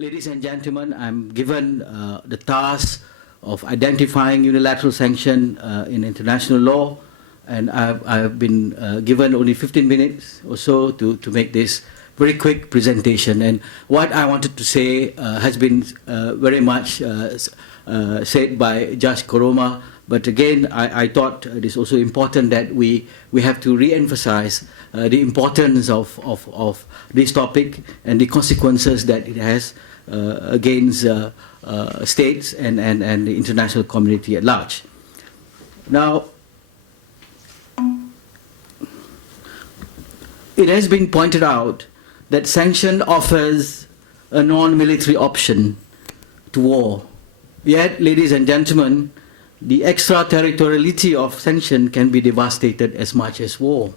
Ladies and gentlemen, I'm given the task of identifying unilateral sanction in international law, and I've been given only 15 minutes or so to make this very quick presentation. And what I wanted to say has been very much said by Judge Koroma, but again, I thought it is also important that we have to re-emphasize the importance of this topic and the consequences that it has against states and the international community at large. Now, it has been pointed out that sanction offers a non-military option to war. Yet, ladies and gentlemen, the extraterritoriality of sanction can be devastated as much as war.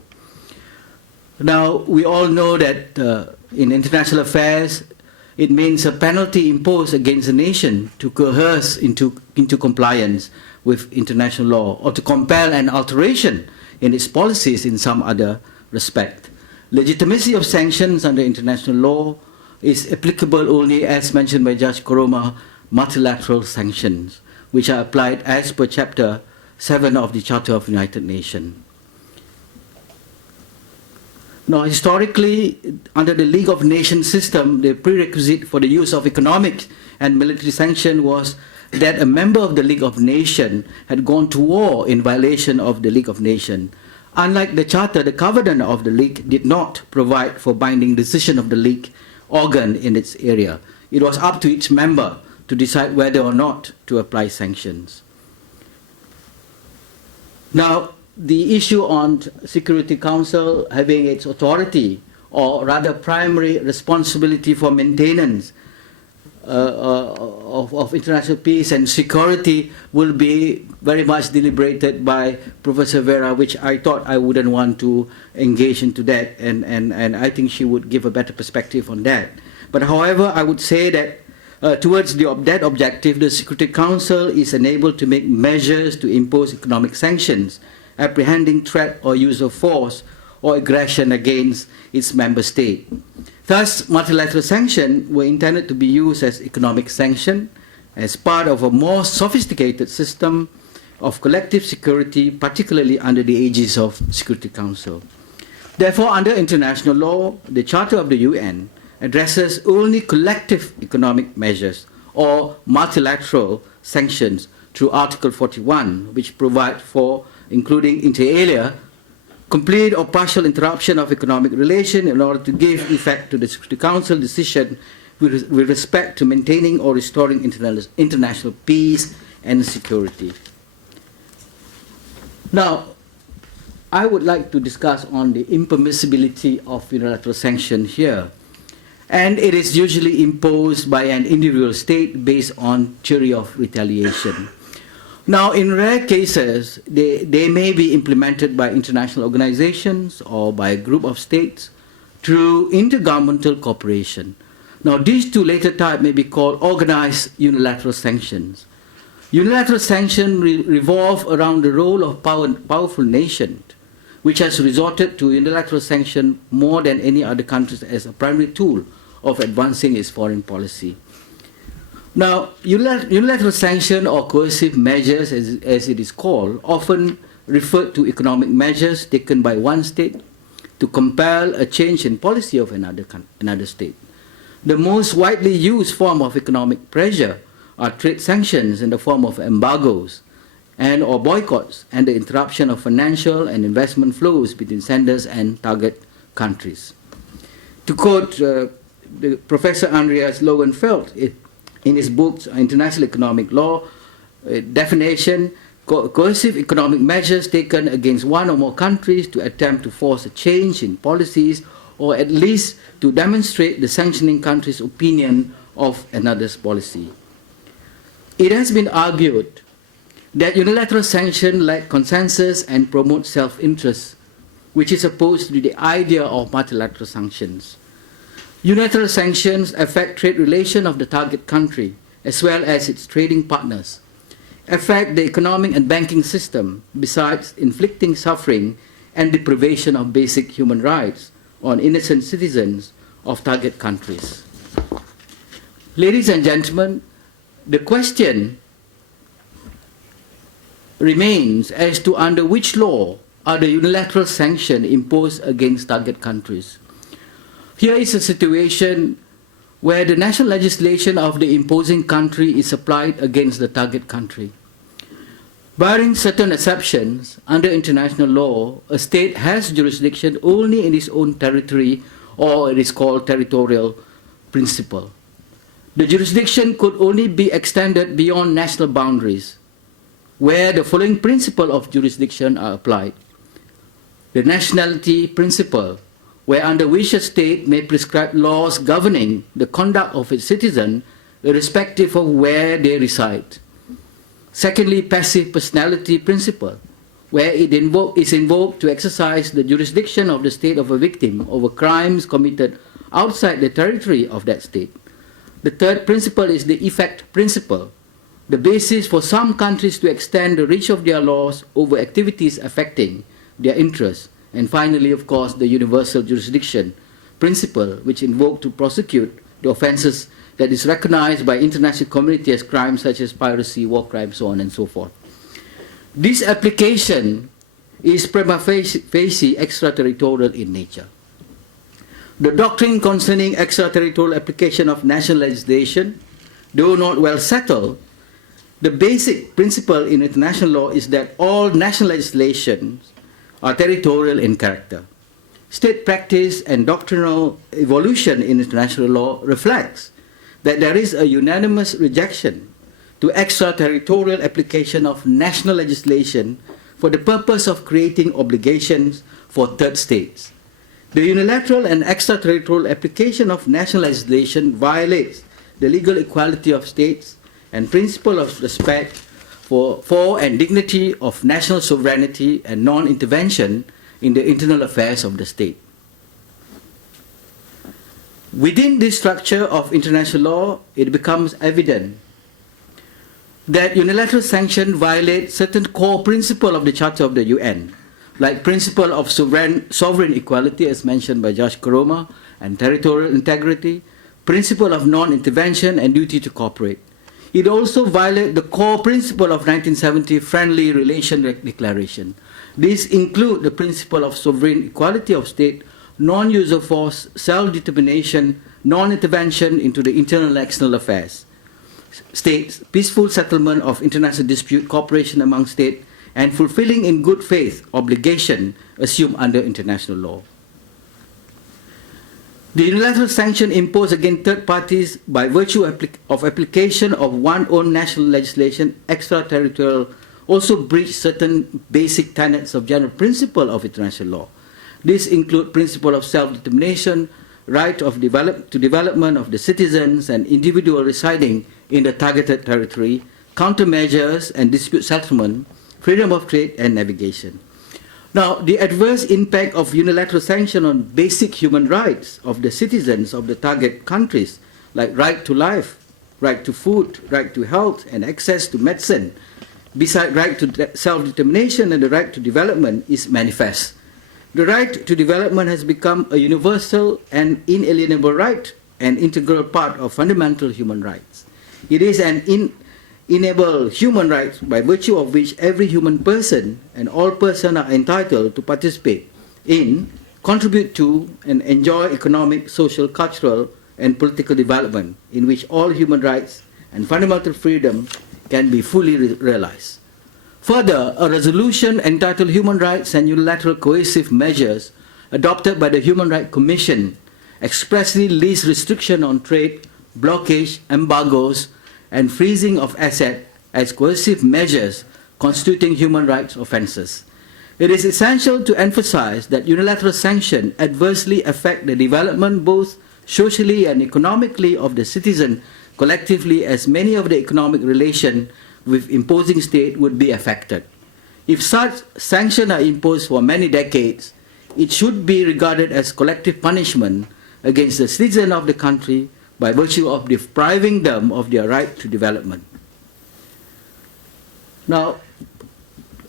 Now, we all know that in international affairs, it means a penalty imposed against a nation to coerce into compliance with international law or to compel an alteration in its policies in some other respect. Legitimacy of sanctions under international law is applicable only, as mentioned by Judge Koroma, multilateral sanctions, which are applied as per Chapter 7 of the Charter of the United Nations. Now, historically, under the League of Nations system, the prerequisite for the use of economic and military sanction was that a member of the League of Nations had gone to war in violation of the League of Nations. Unlike the Charter, the covenant of the League did not provide for binding decision of the League organ in its area. It was up to each member to decide whether or not to apply sanctions. Now, the issue on Security Council having its authority, or rather primary responsibility for maintenance of international peace and security, will be very much deliberated by Professor Vera, which I thought I wouldn't want to engage into that, and I think she would give a better perspective on that. But however, I would say that towards that objective, the Security Council is enabled to make measures to impose economic sanctions, apprehending threat or use of force or aggression against its member state. Thus, multilateral sanctions were intended to be used as economic sanction as part of a more sophisticated system of collective security, particularly under the aegis of Security Council. Therefore, under international law, the Charter of the UN addresses only collective economic measures or multilateral sanctions through Article 41, which provide for, including inter alia, complete or partial interruption of economic relation in order to give effect to the Security Council decision with respect to maintaining or restoring international peace and security. Now, I would like to discuss on the impermissibility of unilateral sanction here. And it is usually imposed by an individual state based on theory of retaliation. Now, in rare cases, they may be implemented by international organizations or by a group of states through intergovernmental cooperation. Now, these two later types may be called organized unilateral sanctions. Unilateral sanctions revolve around the role of powerful nations, which has resorted to unilateral sanction more than any other countries as a primary tool of advancing its foreign policy. Now, unilateral sanction or coercive measures, as it is called, often refer to economic measures taken by one state to compel a change in policy of another state. The most widely used form of economic pressure are trade sanctions in the form of embargoes or boycotts and the interruption of financial and investment flows between senders and target countries. To quote Professor Andreas Lowenfeld, in his book, International Economic Law, definition, coercive economic measures taken against one or more countries to attempt to force a change in policies or at least to demonstrate the sanctioning country's opinion of another's policy. It has been argued that unilateral sanction lack consensus and promote self-interest, which is opposed to the idea of multilateral sanctions. Unilateral sanctions affect trade relations of the target country as well as its trading partners, affect the economic and banking system besides inflicting suffering and deprivation of basic human rights on innocent citizens of target countries. Ladies and gentlemen, the question remains as to under which law are the unilateral sanctions imposed against target countries. Here is a situation where the national legislation of the imposing country is applied against the target country. Barring certain exceptions, under international law, a state has jurisdiction only in its own territory, or it is called territorial principle. The jurisdiction could only be extended beyond national boundaries, where the following principle of jurisdiction are applied. The nationality principle, where under which a state may prescribe laws governing the conduct of its citizens, irrespective of where they reside. Secondly, passive personality principle, where it is invoked to exercise the jurisdiction of the state of a victim over crimes committed outside the territory of that state. The third principle is the effect principle, the basis for some countries to extend the reach of their laws over activities affecting their interests. And finally, of course, the universal jurisdiction principle, which invoked to prosecute the offences that is recognized by international community as crimes such as piracy, war crimes, so on and so forth. This application is prima facie extraterritorial in nature. The doctrine concerning extraterritorial application of national legislation, though not well settled, the basic principle in international law is that all national legislations are territorial in character. State practice and doctrinal evolution in international law reflects that there is a unanimous rejection to extraterritorial application of national legislation for the purpose of creating obligations for third states. The unilateral and extraterritorial application of national legislation violates the legal equality of states and principle of respect for and dignity of national sovereignty and non-intervention in the internal affairs of the state. Within this structure of international law, it becomes evident that unilateral sanctions violate certain core principles of the Charter of the UN, like principle of sovereign equality as mentioned by Judge Karoma, and territorial integrity, principle of non-intervention and duty to cooperate. It also violates the core principle of 1970 Friendly Relation Declaration. These include the principle of sovereign equality of state, non-use of force, self-determination, non-intervention into the internal and external affairs, states, peaceful settlement of international dispute, cooperation among states, and fulfilling in good faith obligation assumed under international law. The unilateral sanction imposed against third parties by virtue of application of one's own national legislation extraterritorial also breach certain basic tenets of general principle of international law. These include principle of self-determination, right of development of the citizens and individual residing in the targeted territory, countermeasures and dispute settlement, freedom of trade and navigation. Now, the adverse impact of unilateral sanction on basic human rights of the citizens of the target countries, like right to life, right to food, right to health and access to medicine, beside right to self-determination and the right to development, is manifest. The right to development has become a universal and inalienable right, an integral part of fundamental human rights. It is an inalienable human right by virtue of which every human person and all persons are entitled to participate in, contribute to, and enjoy economic, social, cultural, and political development in which all human rights and fundamental freedom can be fully realized. Further, a resolution entitled Human Rights and Unilateral Coercive Measures adopted by the Human Rights Commission expressly lists restriction on trade, blockage, embargoes, and freezing of assets as coercive measures constituting human rights offences. It is essential to emphasize that unilateral sanctions adversely affect the development both socially and economically of the citizen collectively, as many of the economic relations with imposing state would be affected. If such sanctions are imposed for many decades, it should be regarded as collective punishment against the citizens of the country by virtue of depriving them of their right to development. Now,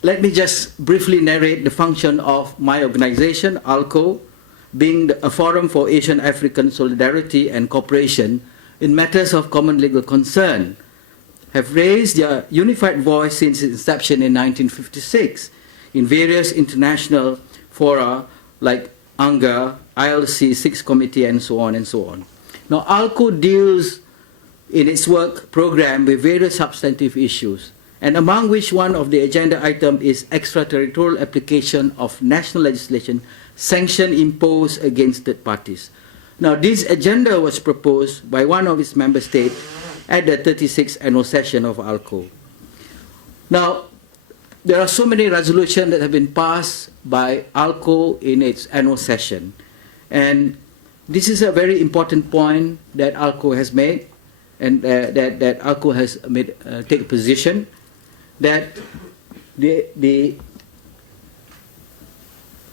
let me just briefly narrate the function of my organization, ALCO, being a forum for Asian-African solidarity and cooperation in matters of common legal concern have raised their unified voice since its inception in 1956 in various international fora like UNGA, ILC 6 Committee, and so on and so on. Now, ALCO deals in its work program with various substantive issues, and among which one of the agenda item is extraterritorial application of national legislation sanction imposed against third parties. Now, this agenda was proposed by one of its member states at the 36th annual session of ALCO. Now, there are so many resolutions that have been passed by ALCO in its annual session, and this is a very important point that ALCO has made, and that ALCO has made take a position that the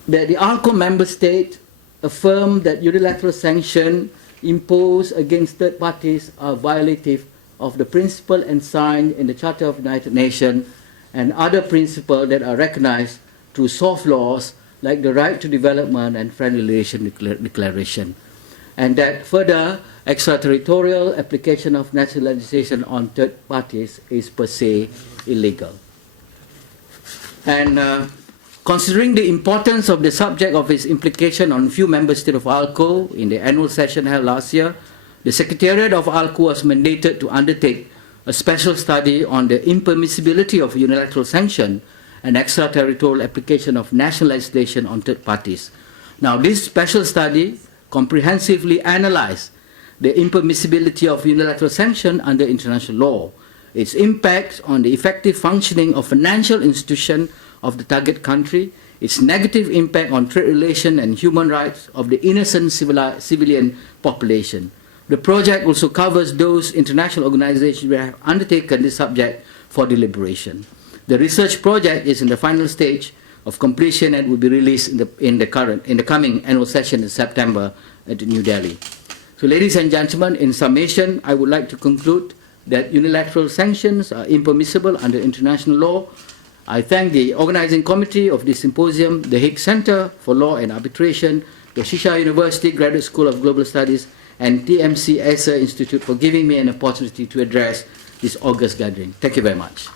ALCO member state affirm that unilateral sanctions imposed against third parties are violative of the principle enshrined in the Charter of the United Nations and other principles that are recognized through soft laws like the right to development and friendly relation declaration, and that further extraterritorial application of national legislation on third parties is per se illegal. And considering the importance of the subject of its implication on few member states of ALCO in the annual session held last year, the Secretariat of ALCO was mandated to undertake a special study on the impermissibility of unilateral sanction and extraterritorial application of national legislation on third parties. Now, this special study comprehensively analyzed the impermissibility of unilateral sanction under international law, its impact on the effective functioning of financial institutions of the target country, its negative impact on trade relations and human rights of the innocent civilian population. The project also covers those international organizations that have undertaken this subject for deliberation. The research project is in the final stage of completion and will be released in the coming annual session in September at New Delhi. So, ladies and gentlemen, in summation, I would like to conclude that unilateral sanctions are impermissible under international law. I thank the organizing committee of this symposium, the Hague Center for Law and Arbitration, Doshisha University Graduate School of Global Studies, and TMC ESA Institute for giving me an opportunity to address this August gathering. Thank you very much.